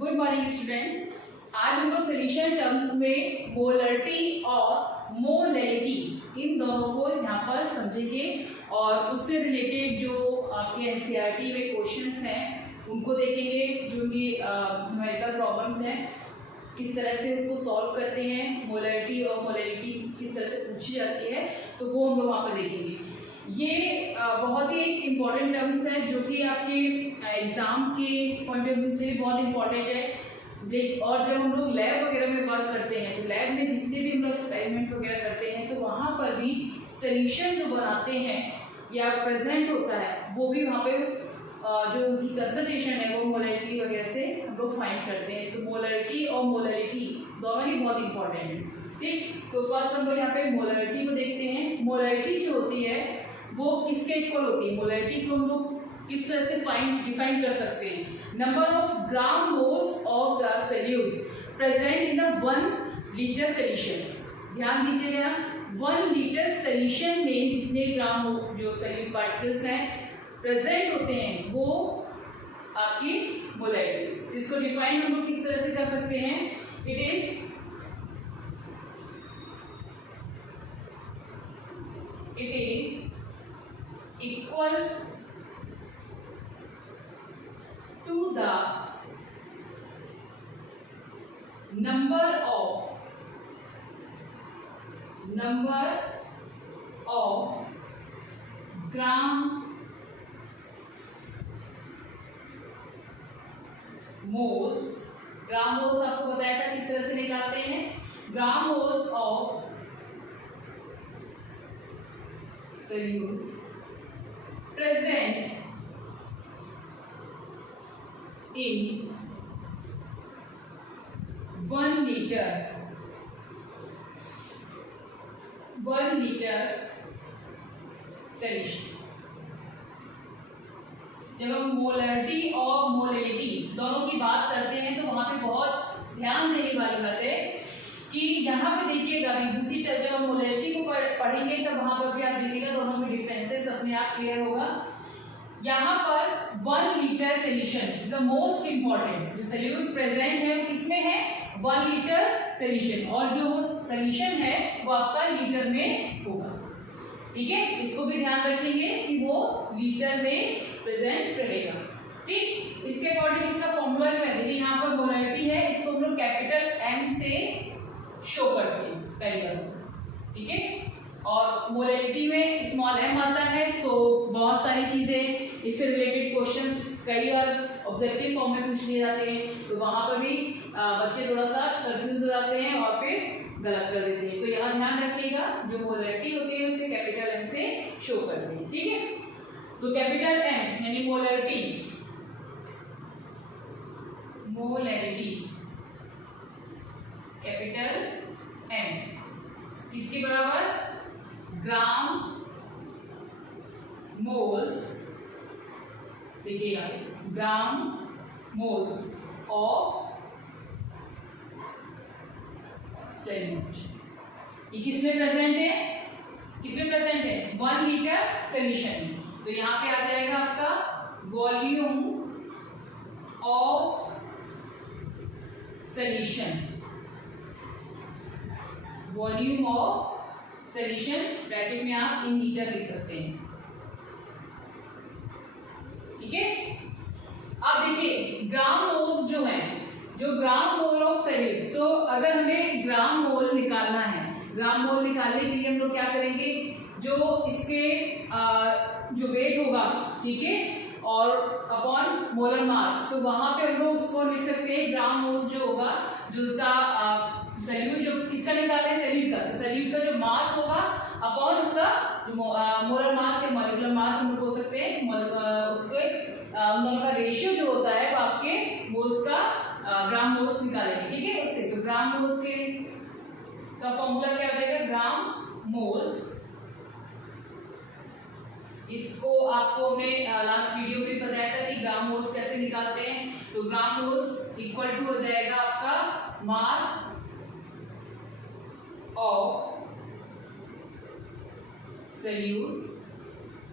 Good morning student. आज हम लोग सोल्यूशन टर्म्स में मोलरिटी और मोलैलिटी इन दोनों को यहाँ पर समझेंगे और उससे रिलेटेड जो आपके एनसीईआरटी में क्वेश्चंस हैं उनको देखेंगे, जो कि न्यूमेरिकल प्रॉब्लम्स हैं किस तरह से उसको सॉल्व करते हैं, मोलरिटी और मोलैलिटी किस तरह से पूछी जाती है, तो वो हम लोग वहाँ पर देखेंगे। ये बहुत ही इम्पॉर्टेंट टर्म्स हैं जो कि आपके एग्ज़ाम के पॉइंट ऑफ व्यू से भी बहुत इम्पॉर्टेंट है। और जब हम लोग लैब वगैरह में वर्क करते हैं तो लैब में जितने भी हम लोग एक्सपेरिमेंट वगैरह करते हैं तो वहाँ पर भी सोल्यूशन जो बनाते हैं या प्रेजेंट होता है वो भी वहाँ पे जो उनकी कंसंट्रेशन है वो मोलैलिटी वगैरह से हम लोग फाइंड करते हैं। तो मोलरिटी और मोलैलिटी दोनों ही बहुत इंपॉर्टेंट है। ठीक, तो फर्स्ट हम लोग यहाँ पे मोलरिटी को देखते हैं। मोलरिटी जो होती है वो किसके इक्वल होती है? मोलरिटी को हम लोग किस तरह से डिफाइन कर सकते हैं? Number of gram moles of the solute present in the 1 litre solution. ध्यान दीजिएगा, 1 लीटर सोल्यूशन में जितने ग्राम जो सोल्यूट पार्टिकल्स हैं प्रेजेंट होते हैं वो आपकी मोलरिटी। इसको डिफाइन हम लोग किस तरह से कर सकते हैं? It is equal to the number of gram moles। Gram moles आपको बताया था किस तरह से निकालते हैं। Gram moles of solute present in 1 liter solution। जब हम मोलरिटी और मोलैलिटी दोनों की बात करते हैं तो वहां पे बहुत ध्यान देने वाली बात है कि यहाँ पे देखिएगा अभी दूसरी तरफ जब हम मोलैलिटी को पढ़ेंगे तब वहां पर भी आप देखिएगा दोनों में डिफरेंसेस अपने आप क्लियर होगा। यहाँ पर 1 litre solution the most important जो सोल्यूट प्रेजेंट है वो किसमें है? 1 लीटर सोल्यूशन, और जो सोल्यूशन है वो आपका लीटर में होगा। ठीक है, इसको भी ध्यान रखेंगे कि वो लीटर में प्रेजेंट रहेगा। ठीक, इसके अकॉर्डिंग इसका फॉर्मूला जो है देखिए यहाँ पर मोलरिटी है, इसको हम लोग कैपिटल M से शो करते हैं पहली बार। ठीक है, और मोलैलिटी में स्मॉल m आता है। तो बहुत सारी चीजें इससे रिलेटेड क्वेश्चंस कई बार ऑब्जेक्टिव फॉर्म में पूछ लिए जाते हैं, तो वहां पर भी बच्चे थोड़ा सा कंफ्यूज हो जाते हैं और फिर गलत कर देते हैं। तो यहाँ ध्यान रखिएगा जो मोलैलिटी होती है उसे कैपिटल M से शो करते हैं। ठीक है, तो कैपिटल M यानी मोलैलिटी कैपिटल M किसके बराबर? ग्राम मोल्स। देखिएगा, ग्राम मोल्स ऑफ सोल्यूट। ये किसमें प्रेजेंट है? 1 लीटर सोल्यूशन। तो यहाँ पे आ जाएगा आपका volume of solution. Volume of solution bracket में आप इन लीटर लिख सकते हैं। ठीक है, अब देखिए ग्राम मोल्स जो है, जो ग्राम मोल ऑफ सोल्यूट, तो अगर हमें ग्राम मोल निकालना है, ग्राम मोल निकालने के लिए हम लोग क्या करेंगे? जो इसके जो वेट होगा, ठीक है, और अपॉन मोलर मास, तो वहां पे हम लोग उसको लिख सकते हैं ग्राम मोल जो होगा, जो उसका सोल्यूट जो किसका निकाले हैं? सोल्यूट का। तो सोल्यूट का जो मास होगा अपॉन उसका जो मोलर मास या मॉलिक्यूलर मास हम लोग बोल सकते हैं, उसके उन दोनों का रेशियो जो होता है वो आपके मोल्स का ग्राम मोल्स निकालेंगे। ठीक है, उससे तो ग्राम मोल्स के का फॉर्मूला क्या हो जाएगा? ग्राम मोल्स। इसको आपको हमने लास्ट वीडियो में बताया था कि ग्राम मोल्स कैसे निकालते हैं। तो ग्राम मोल्स इक्वल टू हो जाएगा आपका मास ऑफ सोल्यूट।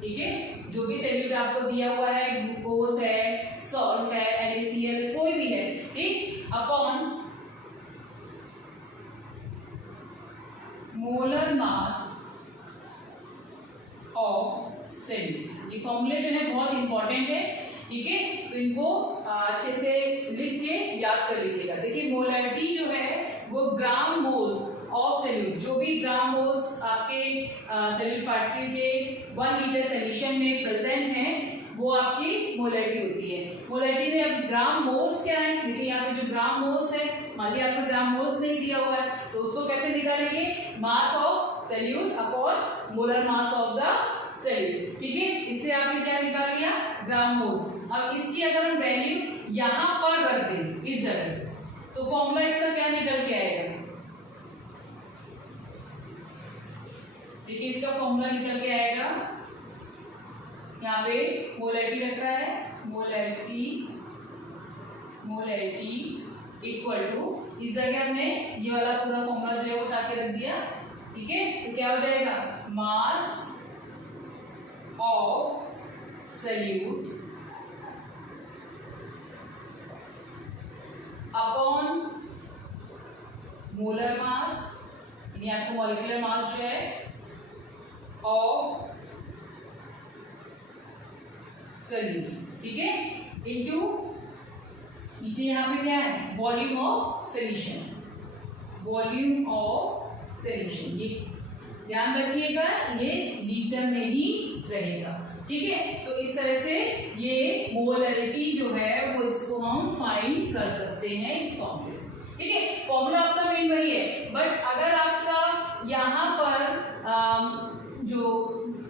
ठीक है, जो भी सोल्यूट आपको दिया हुआ है, ग्लूकोज है, सॉल्ट है, NaCl कोई भी है, ठीक, फॉर्मूले जो है बहुत इंपॉर्टेंट है, ठीक है। तो इनको अच्छे से लिख के याद कर लीजिएगा। देखिए मोलैरिटी जो है वो ग्राम मोल्स ऑफ सोल्यूट, जो भी ग्राम मोल्स आपके सोल्यूट पार्टिकल के 1 लीटर सोल्यूशन में प्रेजेंट है वो आपकी मोलैरिटी होती है। मोलैरिटी में अब ग्राम मोल्स क्या है, देखिए यहाँ पे जो ग्राम मोल्स है, मान लिया आपको ग्राम मोल्स नहीं दिया हुआ है तो उसको कैसे निकालेंगे, मास of solute upon molar mass of the solute, ठीक है। इससे आपने क्या निकाल लिया, ग्राम मोल्स। अब इसकी अगर हम वैल्यू यहाँ पर रख दें इस जगह, तो फॉर्मूला इसका क्या निकल के आएगा, देखिए इसका फॉर्मूला निकल के आएगा, यहाँ पे मोलैरिटी रखा है, मोलैरिटी इक्वल टू, इस जगह हमने ये वाला पूरा फॉर्मूला जो है वो उठा के रख दिया, ठीक है। तो क्या हो जाएगा, मास of solute upon molar mass, यानी आपको मॉलिक्यूलर मास जो है ऑफ सोल्यूट, ठीक है, इनटू नीचे यहाँ पे क्या है, volume of solution, volume of solution. ये ध्यान रखिएगा ये लीटर में ही रहेगा, ठीक है। तो इस तरह से ये मोलैरिटी जो है वो इसको हम फाइंड कर सकते हैं इस फॉर्मूले से, ठीक है। फॉर्मूला आपका मेन वही है, बट अगर आपका यहाँ पर जो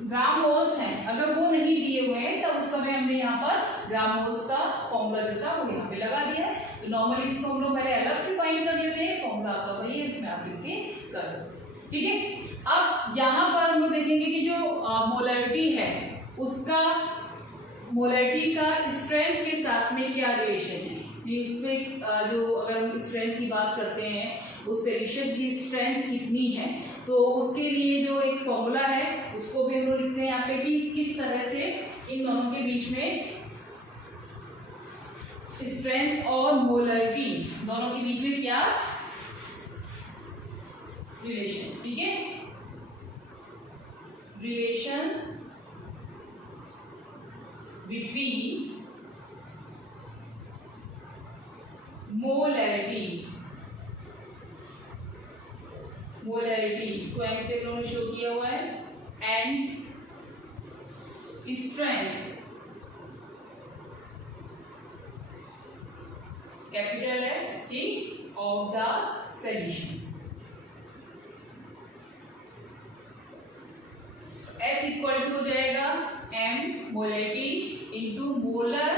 ग्राम मोल्स हैं अगर वो नहीं दिए हुए हैं तो उस समय हमने यहाँ पर ग्राम मोल्स का फॉर्मूला जो था वो यहाँ पे लगा दिया है। तो नॉर्मली इसको हम लोग पहले अलग से फाइंड कर लेते हैं, फॉर्मूला आपका वही है, इसमें आप लिख के कर सकते हैं, ठीक है। अब यहाँ पर हम लोग देखेंगे कि जो मोलैरिटी है उसका मोलैरिटी का स्ट्रेंथ के साथ में क्या रिलेशन है, इसमें जो अगर हम स्ट्रेंथ की बात करते हैं उस सोल्यूशन की स्ट्रेंथ कितनी है, तो उसके लिए जो एक फॉर्मूला है उसको भी हम लोग लिखते हैं यहाँ पे कि किस तरह से इन दोनों के बीच में स्ट्रेंथ और मोलैरिटी दोनों के बीच में क्या रिलेशन, ठीक है, रिलेशन बिटवीन मोलैरिटी, इसको एम से उन्होंने शो किया हुआ है, and strength capital S T of the solution. S equal to हो जाएगा M molarity into molar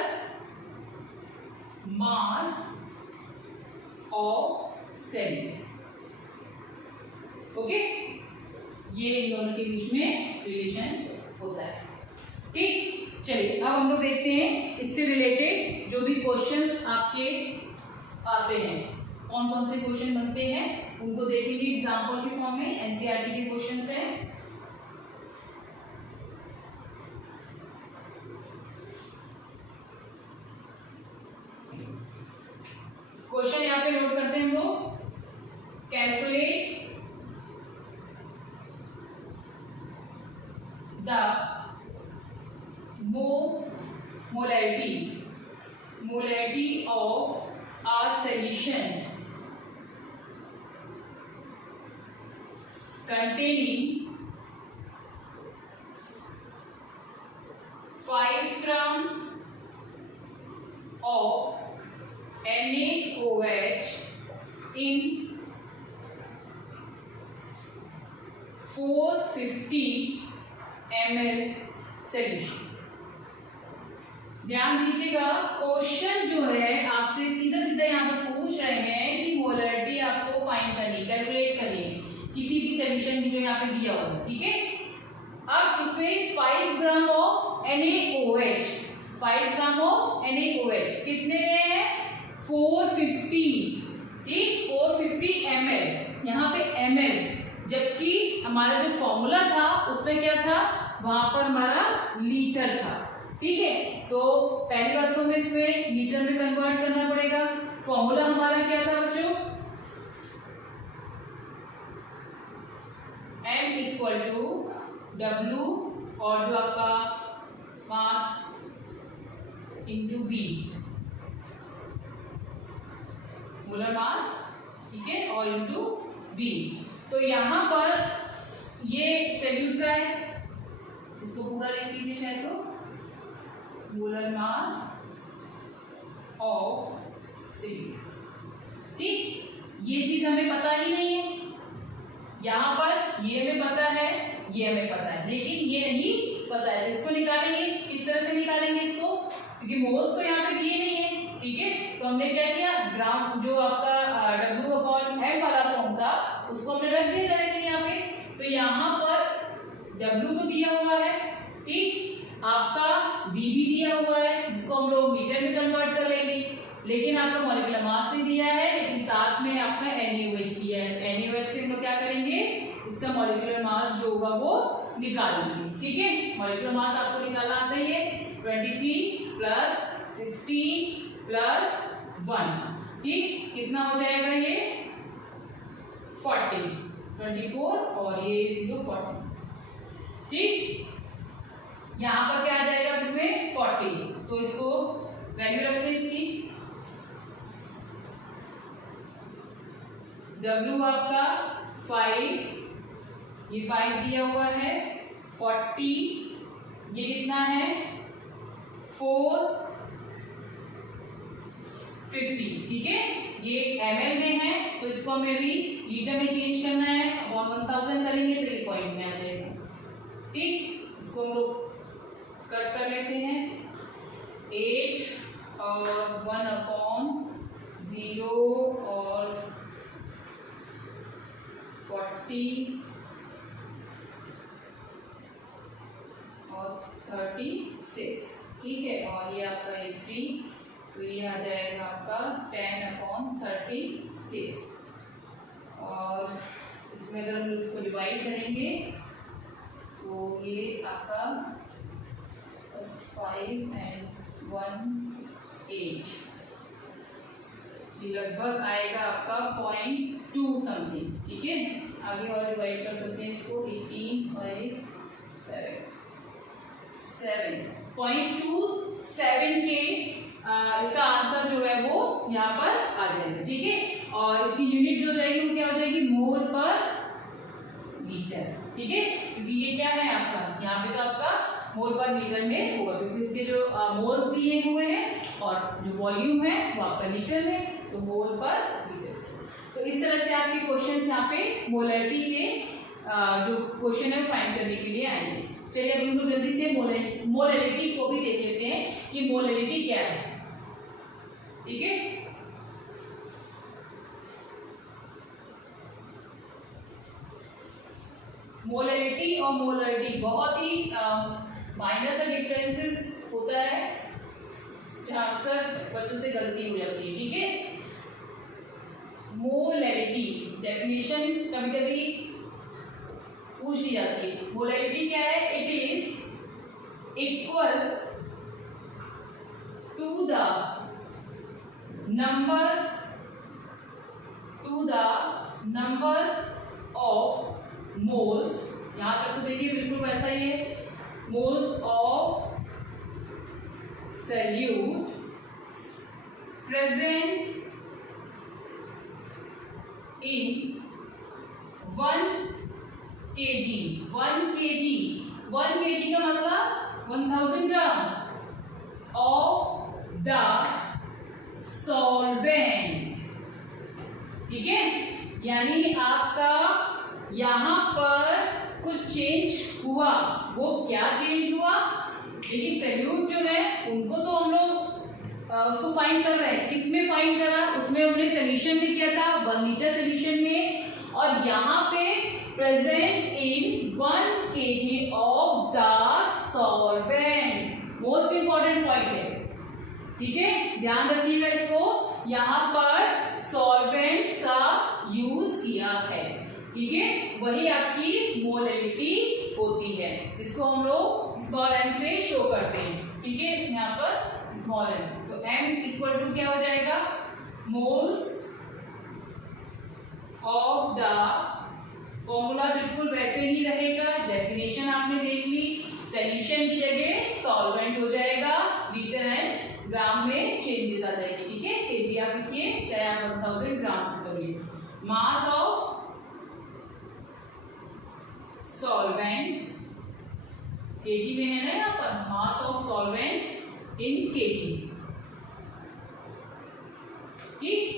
mass of solute, okay. ये इन दोनों के बीच में रिलेशन होता है, ठीक। चलिए अब हम लोग देखते हैं इससे रिलेटेड जो भी क्वेश्चंस आपके आते हैं, कौन कौन से क्वेश्चन बनते हैं उनको देखेंगे एग्जाम्पल के फॉर्म में, एनसीईआरटी के क्वेश्चंस हैं। क्वेश्चन यहाँ पे नोट करते हैं हम लोग, calculate the molarity of a solution containing 5 gram of NaOH in 450 ml solution। ध्यान दीजिएगा, क्वेश्चन जो है आपसे सीधा सीधा यहाँ पर पूछ रहे हैं कि मोलैरिटी आपको फाइंड करनी, कैलकुलेट करनी है किसी भी सॉल्यूशन की जो यहाँ पे दिया हुआ है, ठीक है। अब इसमें 5 gram of NaOH, 5 gram of NaOH कितने में है, 450, ठीक, 450 ml, यहाँ पे ml, जबकि हमारा जो फॉर्मूला था उसमें क्या था, वहां पर हमारा लीटर था, ठीक है। तो पहली बात तो हमें इसमें लीटर में कन्वर्ट करना पड़ेगा। फॉर्मूला हमारा क्या था बच्चों, M इक्वल टू W, और जो आपका mass into V, molar mass, ठीक है, और इंटू वी। तो यहां पर ये सैल्यूट का है, इसको पूरा लिख लीजिए शायद, तो मोलर मास ऑफ सैल्यूट। ठीक, ये चीज हमें पता ही नहीं है, यहां पर ये हमें पता है, ये हमें पता है, लेकिन ये नहीं पता है। इसको निकालेंगे, किस तरह से निकालेंगे इसको, क्योंकि मोल्स तो यहाँ पे दिए नहीं है, ठीक है। तो हमने क्या किया, ग्राम जो आपका W/M वाला फॉर्म था उसको हमने रख दिया डायरेक्टली यहाँ पे। तो यहाँ पर W तो दिया हुआ है, ठीक, आपका V भी दिया हुआ है जिसको हम लोग मीटर में कन्वर्ट कर लेंगे, लेकिन आपका मॉलिक्यूलर मास नहीं दिया है, लेकिन साथ में आपका NaOH दिया है। NaOH से हम लोग क्या करेंगे, इसका मॉलिक्यूलर मास जो होगा वो निकालेंगे, ठीक है। मॉलिक्यूलर मास आपको निकालना आता ही है, 23 प्लस 16 प्लस 1, ठीक, कितना हो जाएगा ये 40, 24 और ये 0 40, ठीक। यहाँ पर क्या आ जाएगा इसमें 40, तो इसको वैल्यू रखते हैं इसकी। W आपका 5, ये 5 दिया हुआ है, 40 ये कितना है 450, ठीक है। ये ml में है तो इसको हमें भी लीटर में चेंज करना है, 1000 करेंगे तो ये पॉइंट में आ जाएगा, ठीक। इसको हम लोग कट कर लेते हैं, 8 और 1/0 और 40 और 36, ठीक है। और ये आपका 3, तो ये आ जाएगा आपका 10/36, और इसमें अगर हम इसको डिवाइड करेंगे तो ये आपका 5 and 1 8, लगभग आएगा आपका 0.2 समथिंग, ठीक है। आगे और डिवाइड कर सकते हैं इसको, 18 5 7 0.27 के इसका आंसर जो है वो यहाँ पर आ जाएगा, ठीक है। और इसकी यूनिट जो रहेगी वो क्या हो जाएगी, मोल पर लीटर, ठीक है, क्योंकि ये क्या है आपका, यहाँ पे तो आपका मोल पर लीटर में होगा, क्योंकि इसके जो मोल्स दिए हुए हैं और जो वॉल्यूम है वो आपका लीटर में, तो मोल पर लीटर। तो इस तरह से आपके क्वेश्चन यहाँ पे मोलैरिटी के जो क्वेश्चन है फाइंड करने के लिए आएंगे। चलिए अब हम लोग जल्दी से मोलैरिटी को भी देख लेते हैं कि मोलैरिटी क्या है, ठीक है। मोलैरिटी और मोलैरिटी बहुत ही माइनर सा डिफरेंसेस होता है, जहां अक्सर बच्चों से गलती हो जाती है, ठीक है। मोलैरिटी डेफिनेशन कभी कभी पूछ ली जाती है। मोलैरिटी क्या है, it is equal to the number of moles, यहां तक तो देखिए बिल्कुल वैसा ही है, moles of solute present in 1 kg। 1 kg का मतलब 1000 ग्राम ऑफ द सॉल्वेंट, ठीक है। यानी आपका यहां पर कुछ चेंज हुआ, वो क्या चेंज हुआ, लेकिन सैल्यूट जो है उनको तो हम लोग उसको फाइंड कर रहे हैं, किसमें फाइंड करा, उसमें हमने सोल्यूशन में किया था 1 लीटर सोल्यूशन में, और यहाँ पे present in 1 kg of the solvent, most important point है, ठीक है, ध्यान रखिएगा इसको, यहाँ पर सॉल्वेंट का यूज किया है, ठीक है, वही आपकी मोलैरिटी होती है। इसको हम लोग स्मॉल m से शो करते हैं, ठीक है, इसमें यहाँ पर स्मॉल m, तो m इक्वल टू क्या हो जाएगा, मोल्स ऑफ द, फॉर्मूला बिल्कुल वैसे ही रहेगा, डेफिनेशन आपने देख ली, सॉल्यूशन की जगह सॉल्वेंट हो जाएगा, लीटर एंड ग्राम में चेंजेस आ जाएगी, ठीक है। केजी आप लिखिए, चाहे आप 1000 ग्राम से करिए। मास ऑफ सॉल्वेंट केजी में है ना यहाँ पर, mass of solvent in KG, ठीक।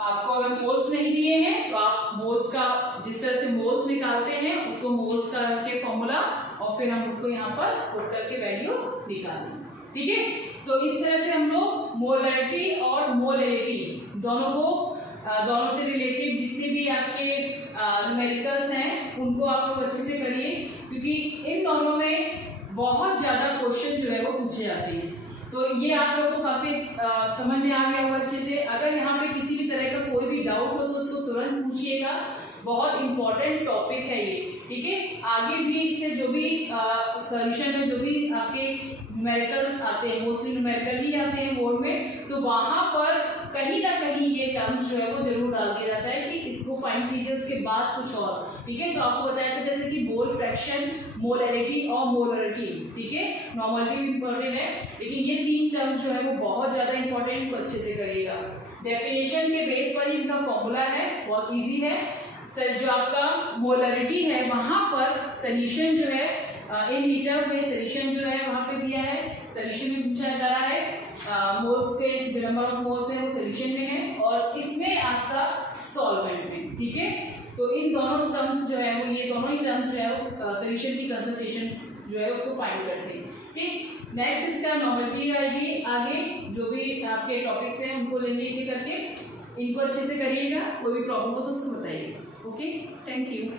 आपको अगर मोल्स नहीं दिए हैं तो आप मोल्स का जिस तरह से मोल्स निकालते हैं उसको मोल्स का के फॉर्मूला और फिर हम उसको यहाँ पर पुट करके वैल्यू निकालेंगे, ठीक है। तो इस तरह से हम लोग मोलैरिटी और मोलैरिटी दोनों से रिलेटेड जितने भी आपके न्यूमेरिकल्स हैं उनको आप लोग अच्छे से करिए, क्योंकि इन दोनों में बहुत ज़्यादा क्वेश्चन जो है वो पूछे जाते हैं। तो ये आप लोगों को काफ़ी समझ में आ गया होगा अच्छे से। अगर यहाँ पे किसी भी तरह का कोई भी डाउट हो तो उसको तुरंत पूछिएगा, बहुत इंपॉर्टेंट टॉपिक है ये, ठीक है। आगे भी इससे जो भी सॉल्यूशन है, जो भी आपके न्यूमेरिकल्स आते हैं, मोस्टली न्यूमेरिकल ही आते हैं बोर्ड में, तो वहाँ पर कहीं ना कहीं ये टर्म्स जो है वो जरूर डाल दिया जाता है कि इसको फाइंड कीजिए उसके बाद कुछ और, ठीक है। तो आपको बताया था जैसे कि मोल फ्रैक्शन, मोलैरिटी और मोलरिटी, ठीक है। नॉर्मलिटी भी इंपॉर्टेंट है, लेकिन ये तीन टर्म्स जो है वो बहुत ज़्यादा इंपॉर्टेंट, को अच्छे से करिएगा। डेफिनेशन के बेस पर ही इनका फॉर्मूला है, बहुत ईजी है सर। जो आपका मोलरिटी है वहाँ पर सोल्यूशन जो है इन लीटर में सोल्यूशन जो है वहाँ पे दिया है, सोल्यूशन में पूछा जा रहा है, मोल्स के जो नंबर ऑफ मोल्स है वो सोल्यूशन में है और इसमें आपका सॉल्वेंट में, ठीक है। तो इन दोनों टर्म्स जो है वो, ये दोनों ही टर्म्स जो है वो सोल्यूशन की कंसंट्रेशन जो है उसको फाइंड करते हैं, ठीक। नेक्स्ट इसका नॉर्मलिटी आएगी, आगे जो भी आपके टॉपिक्स हैं उनको लेने करके इनको अच्छे से करिएगा, कोई भी प्रॉब्लम हो तो उसको बताइएगा, ओके। Thank you.